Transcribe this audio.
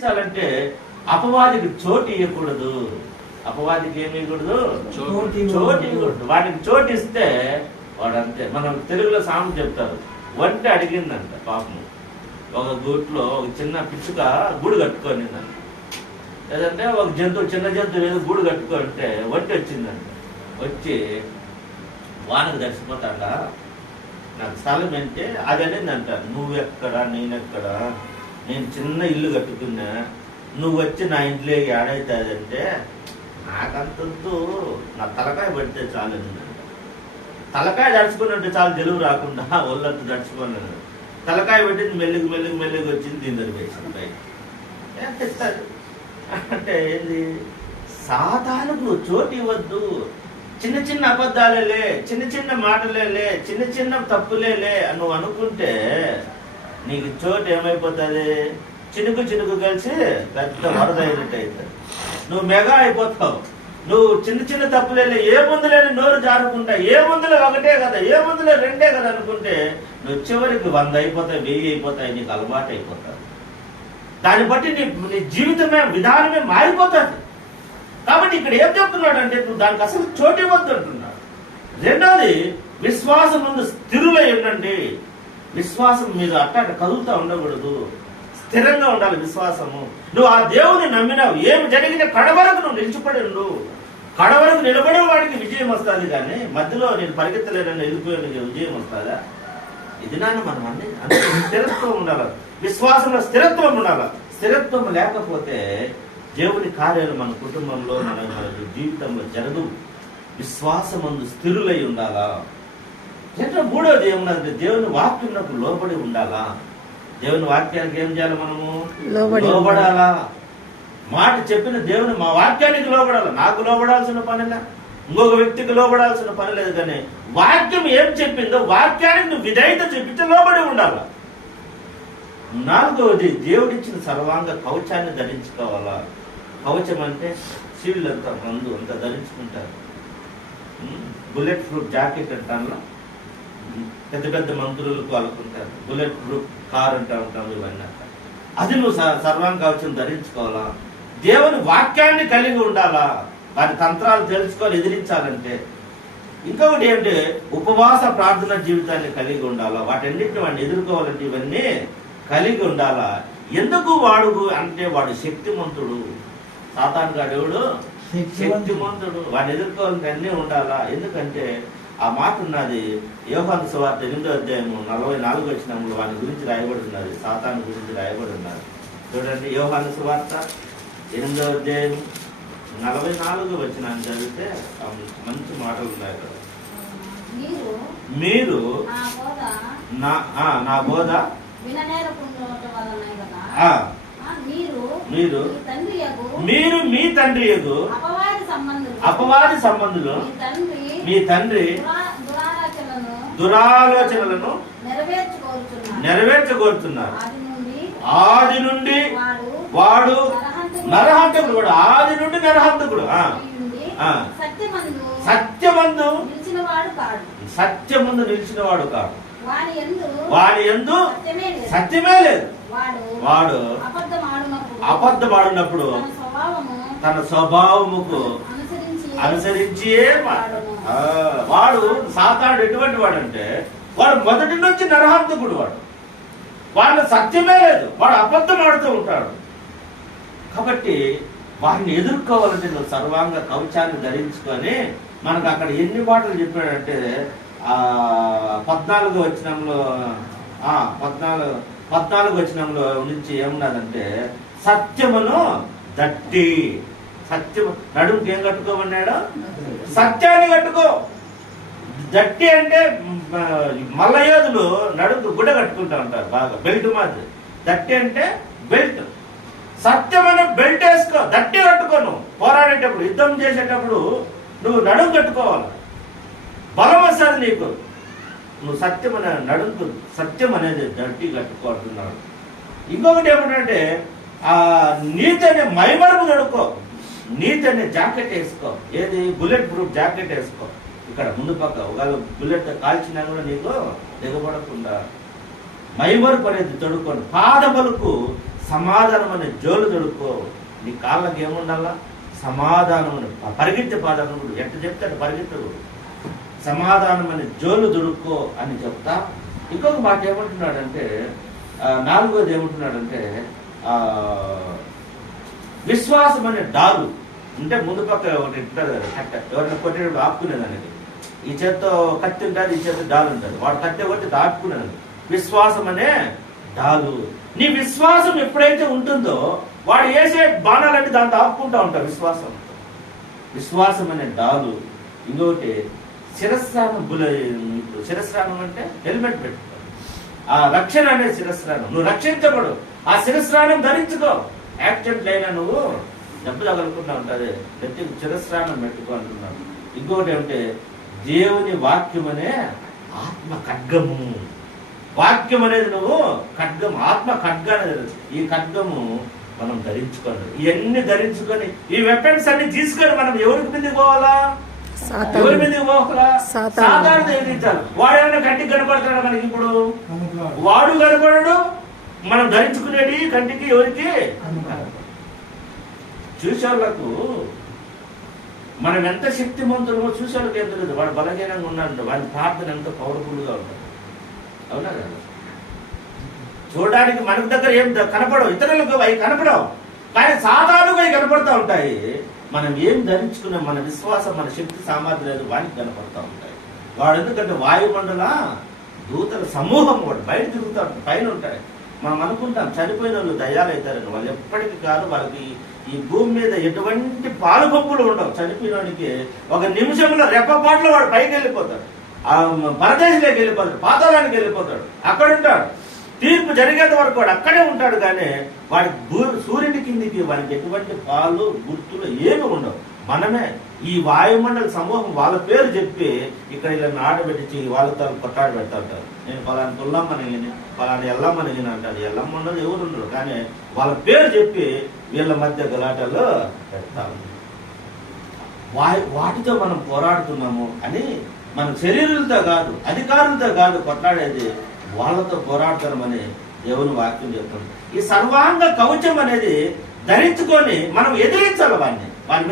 ఎదిరించాలంటే అపవాదికి చోటు ఇవ్వకూడదు. అపవాదికి ఏమి ఇవ్వకూడదు? చోటు ఇవ్వకూడదు. వాడికి చోటు ఇస్తే వాడు అంతే. మనం తెలుగులో సామెత చెప్తారు, వంట అడిగిందంట పాపం, ఒక గూట్లో ఒక చిన్న పిచ్చుక గూడు కట్టుకోనిందంట. లేదంటే ఒక జంతువు, చిన్న జంతువు ఏదో గూడు కట్టుకుంటే వంట వచ్చిందంట. వచ్చి వానకు దర్శిపోతాడా, నాకు స్థలం అంటే అది అనిందంట, నువ్వెక్కడా నేనెక్కడా, నేను చిన్న ఇల్లు కట్టుకున్నా, నువ్వు వచ్చి నా ఇంట్లో ఏడవుతుందంటే నాకంతూ నా తలకాయ పడితే చాలు అనిందంట. తలకాయ దడుచుకున్నట్టు చాలు, తెలుగు రాకుండా ఒళ్ళంతా దడుచుకున్నాను. తలకాయ పెట్టింది మెల్లిగి వచ్చింది, దీని దగ్గర వేసింది బయట. ఏం తెస్తారు అంటే ఏంది? సాతానుకు నువ్వు చోటు ఇవ్వద్దు. చిన్న చిన్న అబద్ధాలేలే, చిన్న చిన్న మాటలేలే, చిన్న చిన్న తప్పులేలే నువ్వు అనుకుంటే నీకు చోటు ఏమైపోతుంది? చినుకు కలిసి పెద్ద వరద అయినట్టు అవుతుంది. నువ్వు మెగా అయిపోతావు. నువ్వు చిన్న చిన్న తప్పులేలే, ఏ ముందులేని నోరు జారుకుంటా, ఏ ముందులో ఒకటే కదా, ఏ ముందులో రెండే కదా అనుకుంటే నువ్వు చివరికి 100 అయిపోతాయి, 1000 అయిపోతాయి, నీకు అలవాటు అయిపోతావు. దాన్ని బట్టి నీ జీవితమే, విధానమే మారిపోతుంది. కాబట్టి ఇక్కడ ఏం చెప్తున్నాడు అంటే నువ్వు దానికి అసలు చోటు ఇవ్వద్దు అంటున్నాడు. రెండోది, విశ్వాసం ముందు స్థిరులై ఉండండి. విశ్వాసం మీద అట్ట కదులుతూ ఉండకూడదు, స్థిరంగా ఉండాలి విశ్వాసము. నువ్వు ఆ దేవుని నమ్మినావు, ఏమి జరిగిన కడవరకు నువ్వు నిలిచిపడి ఉండు. కడవరకు నిలబడే వాడికి విజయం వస్తుంది, కానీ మధ్యలో నేను పరిగెత్తలేనని వెళ్ళిపోయిన విజయం వస్తుందా? ఇది నాన్న మనం అన్ని స్థిరత్వం ఉండాలి, విశ్వాసంలో స్థిరత్వం ఉండాలి. స్థిరత్వం లేకపోతే దేవుని కార్యాలు మన కుటుంబంలో, మన జీవితంలో జరగవు. విశ్వాసమందు స్థిరులై ఉండాలా. మూడోది ఏమున్నదంటే దేవుని వాక్యంకు లోబడి ఉండాలా. దేవుని వాక్యానికి ఏం చేయాలి? మనము లోబడాలా. మాట చెప్పిన దేవుని మా వాక్యానికి లోబడాలి. నాకు లోబడాల్సిన పనిలే, ఇంకొక వ్యక్తికి లోబడాల్సిన పని లేదు. కానీ వాక్యం ఏం చెప్పిందో వాక్యానికి నువ్వు విధేయత చూపించి లోబడి ఉండాలా. నాలుగవది, దేవుడిచ్చిన సర్వాంగ కవచాన్ని ధరించుకోవాలా. కవచం అంటే షీల్డ్ అంతా, మందు అంతా ధరించుకుంటారు. బుల్లెట్ ప్రూఫ్ జాకెట్ అంటాను, పెద్ద పెద్ద మంత్రులకు అలుకుంటారు. బుల్లెట్ ప్రూఫ్ కార్ అంటూ ఉంటాము. ఇవన్నీ అది నువ్వు సర్వాంగ కవచం ధరించుకోవాలా. దేవుని వాక్యాన్ని కలిగి ఉండాలా. వారి తంత్రాలు తెలుసుకోవాలి ఎదిరించాలంటే. ఇంకొకటి ఏంటంటే ఉపవాస ప్రార్థన జీవితాన్ని కలిగి ఉండాలా. వాటన్నిటిని వాడిని ఎదుర్కోవాలంటే ఇవన్నీ కలిగి ఉండాలా. ఎందుకు వాడు అంటే వాడు శక్తిమంతుడు. సాతాను గాడు ఎవడు? శక్తిమంతుడు. వాడిని ఎదుర్కోవాలంటే అన్నీ ఉండాలా. ఎందుకంటే ఆ మాట ఉన్నది యోహాను సువార్త 8వ అధ్యాయము 44వ వచనంలో వాని గురించి రాయబడి ఉన్నది, సాతాను గురించి రాయబడి ఉన్నది. చూడండి, యోహాను సువార్త 8వ అధ్యాయం 44వ వచనాన్ని చదివితే మంచి మాటలు ఉన్నాయి కదా. మీరు నా బోధ మీరు మీ తండ్రి యగు అపవాది సంబంధులు, మీ తండ్రి దురాలోచనలను నెరవేర్చగోరుతున్నారు. ఆది నుండి వాడు నరహంతకుడు, కూడా ఆది నుండి నరహంతకుడు. సత్యమందు నిలిచిన వాడు కాడు. వాని యందు సత్యమే లేదు. వాడు అబద్ధమాడినప్పుడు తన స్వభావముకు అనుసరించి వాడు సాతానుడు ఎటువంటి వాడంటే వాడు మొదటి నుంచి నరహంతకుడు. వాడు సత్యమే లేదు, వాడు అబద్ధం ఆడుతూ ఉంటాడు. కాబట్టి వాడిని ఎదుర్కోవాలంటే నువ్వు సర్వాంగ కవచాన్ని ధరించుకొని, మనకు అక్కడ ఎన్ని మాటలు చెప్పాడంటే 14వ వచనంలో నుంచి ఏమున్నదంటే సత్యమును దట్టి, సత్యము నడుముకి ఏం కట్టుకోమన్నాడు? సత్యాన్ని కట్టుకో. దట్టి అంటే మల్లయోధులు నడుము గుడ్డ కట్టుకుంటా ఉంటారు బాగా, బెల్ట్ మాది. దట్టి అంటే బెల్ట్. సత్యం అనే బెల్ట్ వేసుకో, దట్టి కట్టుకోను. పోరాడేటప్పుడు, యుద్ధం చేసేటప్పుడు నువ్వు నడుము కట్టుకోవాలి. బలం వస్తుంది నీకు. నువ్వు సత్యం అనే నడుము, సత్యం అనేది దట్టి కట్టుకుంటున్నాడు. ఇంకొకటి ఏమిటంటే నీతి అనే మైమరుపు కడుక్కో. నీతి అనే జాకెట్ వేసుకో. ఏది? బుల్లెట్ ప్రూఫ్ జాకెట్ వేసుకో. ఇక్కడ ముందు పక్క ఒకవేళ బుల్లెట్ కాల్చినా కూడా నీకు దిగబడకుండా మైమరుపు అనేది తొడుక్కోండి. పాదములకు సమాధానం అనే జోలు దొడుకో. నీ కాళ్ళకి ఏముండాలా? సమాధానం అని పరిగెత్తే పాదాలు ఎట్ట చెప్తాడు పరిగెత్తడు. సమాధానం అనే జోలు దొడుక్కో అని చెప్తా. ఇంకొక మాట ఏమంటున్నాడంటే, నాలుగోది ఏమంటున్నాడంటే, విశ్వాసం అనే డాలు. అంటే ముందు పక్క ఒకటి ఉంటారు కదా కట్ట, ఎవరైనా కొట్టేటప్పుడు ఆపుకునేదానికి. ఈ చేత్తో కత్తి ఉంటుంది, ఈ చేత్తో డాలు ఉంటుంది. వాడు కత్తి కొట్టి ఆపుకునేదాన్ని. విశ్వాసం అనే డాలు. నీ విశ్వాసం ఎప్పుడైతే ఉంటుందో వాడు వేసే బాణాలన్నీ దాంతో ఆపుకుంటా ఉంటావు. విశ్వాసం అనే డాలు. ఇంకొకటి శిరస్నానం. శిరస్నానం అంటే హెల్మెట్ పెట్టుకో. ఆ రక్షణ అనే శిరస్నానం. నువ్వు రక్షించబడు, ఆ శిరస్నానం ధరించుకో. యాక్సిడెంట్ అయినా నువ్వు డబ్బు తగలుకుంటా ఉంటుంది, ప్రతి శిరస్నానం పెట్టుకో అంటున్నాను. ఇంకొకటి ఏమంటే దేవుని వాక్యం అనే ఆత్మ ఖడ్గము. వాక్యం అనేది నువ్వు ఖడ్గం, ఆత్మ ఖడ్గం అనేది. ఈ ఖడ్గము మనం ధరించుకోండి. ఇవన్నీ ధరించుకొని ఈ వెపన్స్ అన్ని తీసుకొని మనం ఎవరికి మీదకి పోవాలా? ఎవరి మీదకి పోవాలా? సాధారణ ఎదిరించాలి. వాడు ఏమైనా కంటికి కనపడతాడు మనకి? ఇప్పుడు వాడు కనపడడు. మనం ధరించుకునేది కంటికి ఎవరికి? చూసేవాళ్ళకు మనం ఎంత శక్తిమంతులమో చూసేవాళ్ళకి ఎంత లేదు. వాడు బలహీనంగా ఉన్నాడు, వాడి ప్రార్థన ఎంత పవర్ఫుల్గా ఉంటుంది. అవునా కదా? చూడడానికి మనకు దగ్గర ఏం కనపడవు, ఇతరులకు అవి కనపడవు, కానీ సాధారణంగా అవి కనపడతా ఉంటాయి. మనం ఏం ధరించుకున్నాం, మన విశ్వాసం, మన శక్తి సామర్థ్యాలు వానికి కనపడతా ఉంటాయి. వాడు ఎందుకంటే వాయుమండల దూతల సమూహం వాడు బయట తిరుగుతూ ఉంటాడు, పైన ఉంటాయి. మనం అనుకుంటాం చనిపోయిన వాళ్ళు దయ్యాలు అవుతారని. వాళ్ళు ఎప్పటికీ కాదు. వాళ్ళకి ఈ భూమి మీద ఎటువంటి పాలుపంపులు ఉండవు. చనిపోయినోడికి ఒక నిమిషంలో రెప్పపాట్లో వాడు పైకి వెళ్ళిపోతాడు, ఆ పరదేశంలోకి వెళ్ళిపోతాడు, పాతాళానికి వెళ్ళిపోతాడు, అక్కడ ఉంటాడు. తీర్పు జరిగేంత వరకు వాడు అక్కడే ఉంటాడు. కానీ వాడి సూర్యుని కిందికి వాడికి ఎటువంటి పాలు గుర్తులు ఏమి ఉండవు. మనమే ఈ వాయుమండల సమూహం వాళ్ళ పేరు చెప్పి ఇక్కడ ఇలా ఆడబెట్టించి వాళ్ళతో కొట్టాడు పెడతా ఉంటారు. నేను పలాని తుల్లమ్మనిగిని, పలాని ఎల్లమ్మనిగిని అంటారు. ఎల్లమ్మ ఉండదు, ఎవరు ఉండరు, కానీ వాళ్ళ పేరు చెప్పి వీళ్ళ మధ్య గలాటల్లో పెడతారు. వాటితో మనం పోరాడుతున్నాము అని మన శరీరులతో కాదు, అధికారులతో కాదు కొట్లాడేది, వాళ్ళతో పోరాడతామని దేవుని వాక్యం చెప్తుంది. ఈ సర్వాంగ కవచం అనేది ధరించుకొని మనం ఎదిరించాలి వాడిని. వాని మీద